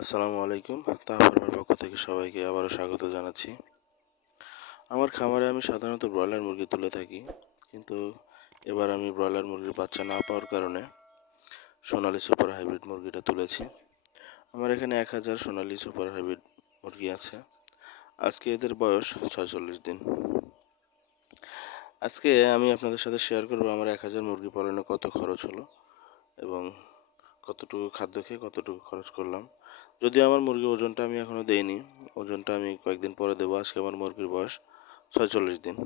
আসসালামু আলাইকুম। তাহফার্মের পক্ষ থেকে সবাইকে আবারও স্বাগত জানাচ্ছি। আমার খামারে আমি সাধারণত ব্রয়লার মুরগি তুলে থাকি, কিন্তু এবার আমি ব্রয়লার মুরগির বাচ্চা না পাওয়ার কারণে সোনালি সুপার হাইব্রিড মুরগিটা তুলেছি। আমার এখানে এক হাজার সোনালি সুপার হাইব্রিড মুরগি আছে। আজকে এদের বয়স ছয়চল্লিশ দিন। আজকে আমি আপনাদের সাথে শেয়ার করব আমার এক হাজার মুরগি পালনে কত খরচ হলো এবং কতটুকু খাদ্য খেয়ে কতটুকু খরচ করলাম। যদিও আমার মুরগির ওজনটা আমি এখনও দেইনি, ওজনটা আমি কয়েকদিন পরে দেবো, আজকে আমার মুরগির বয়স ছয়চল্লিশ দিন।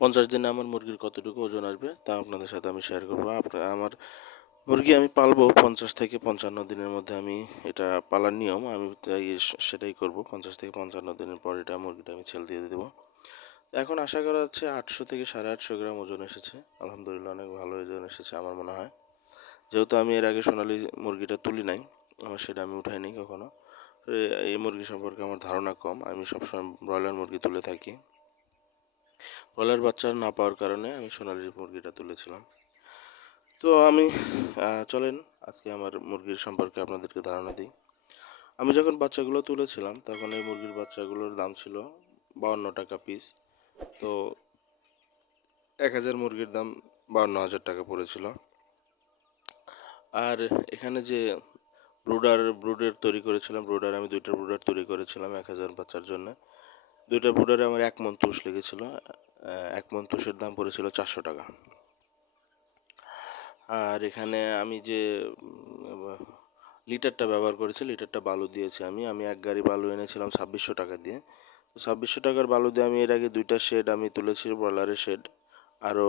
পঞ্চাশ দিনে আমার মুরগির কতটুকু ওজন আসবে, তা আপনাদের সাথে আমি শেয়ার করব। আপনার আমার মুরগি আমি পালবো পঞ্চাশ থেকে পঞ্চান্ন দিনের মধ্যে আমি এটা পালার নিয়ম, আমি সেটাই করব। পঞ্চাশ থেকে পঞ্চান্ন দিনের পর এটা মুরগিটা আমি ছেল দিয়ে দেবো। এখন আশা করা হচ্ছে আটশো থেকে সাড়ে আটশো গ্রাম ওজন এসেছে। আলহামদুলিল্লাহ অনেক ভালো ওজন এসেছে আমার মনে হয়। যেহেতু আমি এর আগে সোনালি মুরগিটা তুলি নাই সেটা আমি উঠাইনি কখনো। এই মুরগি সম্পর্কে আমার ধারণা কম। আমি সবসময় ব্রয়লার মুরগি তুলে থাকি। ব্রয়লার বাচ্চা না পাওয়ার কারণে আমি সোনালি মুরগিটা তুলেছিলাম। তো আমি চলেন আজকে আমার মুরগির সম্পর্কে আপনাদেরকে ধারণা দিই। আমি যখন বাচ্চাগুলো তুলেছিলাম, তখন এই মুরগির বাচ্চাগুলোর দাম ছিল বাউন্ন টাকা পিস তো এক হাজার মুরগির দাম বাউন্ন হাজার টাকা পড়েছিল। আর এখানে যে ব্রুডার, ব্রুডের তৈরি করেছিলাম। ব্রুডার আমি দুইটা ব্রুডার তৈরি করেছিলাম, এক হাজার বাচ্চার জন্য। দুইটা ব্রুডারে আমার এক মন তুষ লেগেছিলো। এক মন তুষের দাম পড়েছিল চারশো টাকা। আর এখানে আমি যে লিটারটা ব্যবহার করেছি, লিটারটা বালু দিয়েছি আমি। আমি এক গাড়ি বালু এনেছিলাম ছাব্বিশশো টাকা দিয়ে। তো ছাব্বিশশো টাকার বালু দিয়ে আমি এর আগে দুইটা শেড আমি তুলেছি, ব্রয়লারের শেড। আরও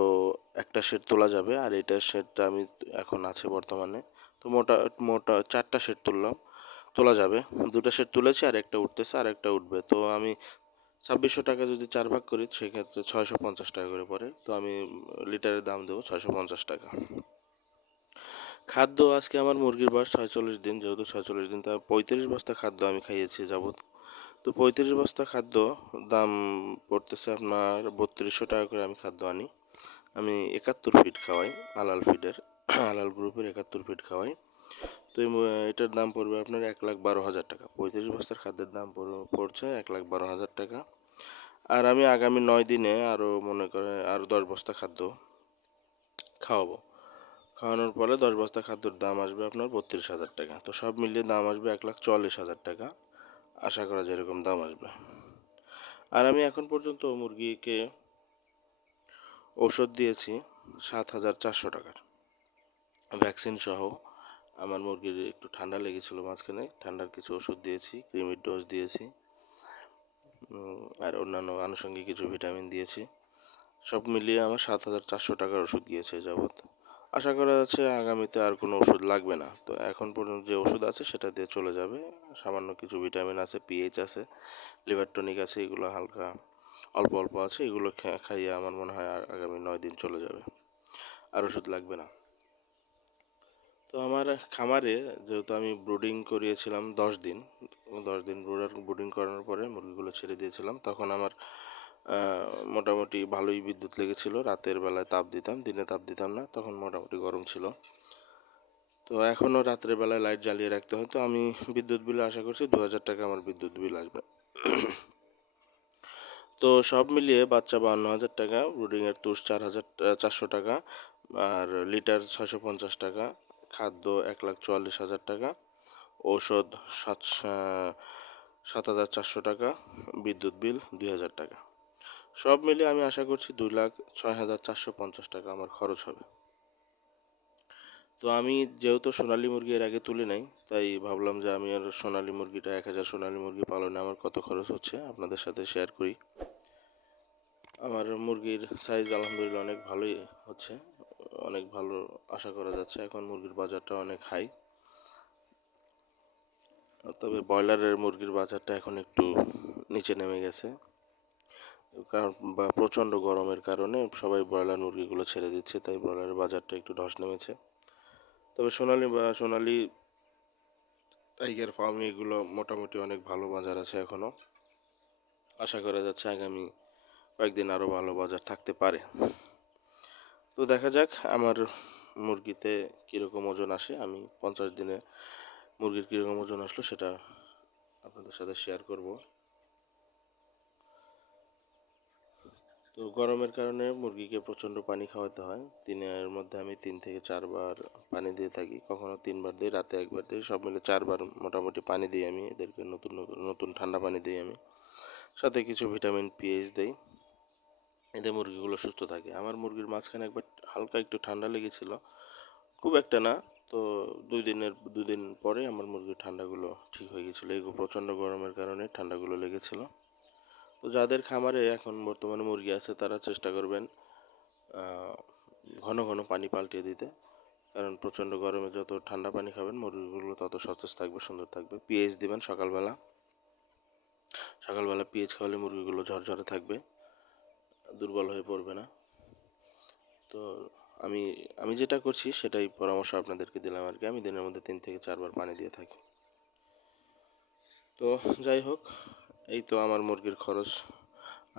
একটা শেড তোলা যাবে, আর এইটার শেডটা আমি এখন আছে বর্তমানে। তো মোটা মোটা চারটা শেড তুললাম, তোলা যাবে। দুটো শেড তুলেছি, আর একটা উঠতেছে, আর একটা উঠবে। তো আমি ছাব্বিশশো টাকা যদি চার ভাগ করি, সেক্ষেত্রে ছয়শো পঞ্চাশ টাকা করে পড়ে। তো আমি লিটারের দাম দেবো ছয়শো পঞ্চাশ টাকা। খাদ্য আজকে আমার মুরগির বয়স ছয়চল্লিশ দিন। যেহেতু ছয়চল্লিশ দিন, তা পঁয়ত্রিশ বস্তা খাদ্য আমি খাইয়েছি যাবত তো পঁয়ত্রিশ বস্তা খাদ্য দাম পড়তেছে আপনার বত্রিশশো টাকা করে আমি খাদ্য আনি। আমি একাত্তর ফিট খাওয়াই আলাল ফিডের আলাল গ্রুপের একাত্তর ফিট খাওয়াই। তো এটার দাম পড়বে আপনার এক লাখ বারো হাজার টাকা। পঁয়ত্রিশ বস্তার খাদ্যের দাম পড়ছে এক লাখ বারো হাজার টাকা। আর আমি আগামী নয় দিনে আরও মনে করে, আরও দশ বস্তা খাদ্য খাওয়াবো। খাওয়ানোর পরে দশ বস্তা খাদ্যর দাম আসবে আপনার বত্রিশ হাজার টাকা। তো সব মিলিয়ে দাম আসবে এক লাখ চল্লিশ হাজার টাকা। আশা করা যেরকম দাম আসবে। আর আমি এখন পর্যন্ত মুরগিকে ওষুধ দিয়েছি সাত হাজার চারশো টাকার। ভ্যাকসিন সহ আমার মুরগির একটু ঠান্ডা লেগেছিলো মাঝখানে, ঠান্ডার কিছু ওষুধ দিয়েছি ক্রিমির ডোজ দিয়েছি আর অন্যান্য আনুষঙ্গিক কিছু ভিটামিন দিয়েছি। সব মিলিয়ে আমার সাত হাজার চারশো টাকার ওষুধ গিয়েছে যাবত আশা করা যাচ্ছে আগামীতে আর কোনো ওষুধ লাগবে না। তো এখন পর্যন্ত যে ওষুধ আছে সেটা দিয়ে চলে যাবে। সামান্য কিছু ভিটামিন আছে পিএইচ আছে লিভার টনিক আছে, এগুলো হালকা অল্প অল্প আছে, এগুলো খাইয়ে আমার মনে হয় আর আগামী নয় দিন চলে যাবে। আর ওষুধ লাগবে না। তো আমার খামারে যেহেতু আমি ব্রুডিং করিয়েছিলাম দশ দিন দশ দিন ব্রুডার, ব্রুডিং করানোর পরে মুরগিগুলো ছেড়ে দিয়েছিলাম, তখন আমার মোটামুটি ভালোই বিদ্যুৎ লেগেছিলো, রাতের বেলায় তাপ দিতাম, দিনে তাপ দিতাম না, তখন মোটামুটি গরম ছিল। তো এখনও রাত্রের বেলায় লাইট জ্বালিয়ে রাখতে হয়, তো আমি বিদ্যুৎ বিল আশা করছি দু হাজার টাকা আমার বিদ্যুৎ বিল আসবে। তো সব মিলিয়ে বাচ্চা বান্ন হাজার টাকা ব্রুডিংয়ের তুষ চার হাজার, চারশো টাকা, আর লিটার ছশো পঞ্চাশ টাকা খাদ্য এক লাখ চুয়াল্লিশ হাজার টাকা, ঔষধ সাত সাত হাজার চারশো টাকা, বিদ্যুৎ বিল দুই হাজার টাকা। সব মিলিয়ে আমি আশা করছি দুই লাখ ছয় হাজার চারশো পঞ্চাশ টাকা আমার খরচ হবে। তো আমি যেহেতু সোনালি মুরগি এর আগে তুলে নাই, তাই ভাবলাম যে আমি আর সোনালি মুরগিটা, এক হাজার সোনালি মুরগি পালনে আমার কত খরচ হচ্ছে আপনাদের সাথে শেয়ার করি। আমার মুরগির সাইজ আলহামদুলিল্লাহ অনেক ভালোই হচ্ছে। অনেক ভালো আশা করা যাচ্ছে। এখন মুরগির বাজারটা অনেক হাই তবে ব্রয়লারের মুরগির বাজারটা এখন একটু নিচে নেমে গেছে। কারণ বা প্রচণ্ড গরমের কারণে সবাই ব্রয়লার মুরগিগুলো ছেড়ে দিচ্ছে, তাই ব্রয়লারের বাজারটা একটু ধস নেমেছে। তবে সোনালি বা সোনালি টাইগার ফার্ম এগুলো মোটামুটি অনেক ভালো বাজার আছে এখনও আশা করা যাচ্ছে আগামী কয়েকদিন আরও ভালো বাজার থাকতে পারে। তো দেখা যাক আমার মুরগিতে কীরকম ওজন আসে। আমি পঞ্চাশ দিনে মুরগির কীরকম ওজন আসলো সেটা আপনাদের সাথে শেয়ার করব। তো গরমের কারণে মুরগিকে প্রচণ্ড পানি খাওয়াতে হয়। দিনের মধ্যে আমি তিন থেকে চারবার পানি দিয়ে থাকি। কখনো তিনবার দিই, রাতে একবার দিই। সব মিলে চারবার মোটামুটি পানি দিই আমি। এদেরকে নতুন নতুন ঠান্ডা পানি দিই আমি। সাথে কিছু ভিটামিন পিএইচ দেই। এতে মুরগিগুলো সুস্থ থাকে। আমার মুরগির মাঝখানে একবার হালকা একটু ঠান্ডা লেগেছিল। খুব একটা না, তো দুই দিনের, দুই দিন পরে আমার মুরগির ঠান্ডাগুলো ঠিক হয়ে গেছিল। এই প্রচণ্ড গরমের কারণে ঠান্ডাগুলো লেগেছিল। তো যাদের খামারে এখন বর্তমানে মুরগি আছে, তারা চেষ্টা করবেন ঘন ঘন পানি পাল্টিয়ে দিতে। কারণ প্রচণ্ড গরমে যত ঠান্ডা পানি খাবেন, মুরগিগুলো তত সতেজ থাকবে, সুন্দর থাকবে। পিএইচ দিবেন সকালবেলা। সকালবেলা পিএইচ খাওয়ালে মুরগিগুলো ঝরঝরে থাকবে। দুর্বল হয়ে পড়বে না। তো আমি আমি যেটা করছি সেটাই পরামর্শ আপনাদেরকে দিলাম আর কি আমি দিনের মধ্যে তিন থেকে চারবার পানি দিয়ে থাকি। তো যাই হোক, এই তো আমার মুরগির খরচ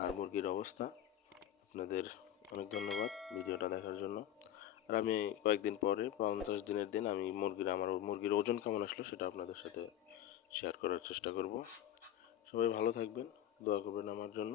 আর মুরগির অবস্থা। আপনাদের অনেক ধন্যবাদ ভিডিওটা দেখার জন্য। আর আমি কয়েকদিন পরে, পঞ্চাশ দিনের দিন আমি মুরগির, আমার মুরগির ওজন কেমন আসলো সেটা আপনাদের সাথে শেয়ার করার চেষ্টা করব। সবাই ভালো থাকবেন, দোয়া করবেন আমার জন্য।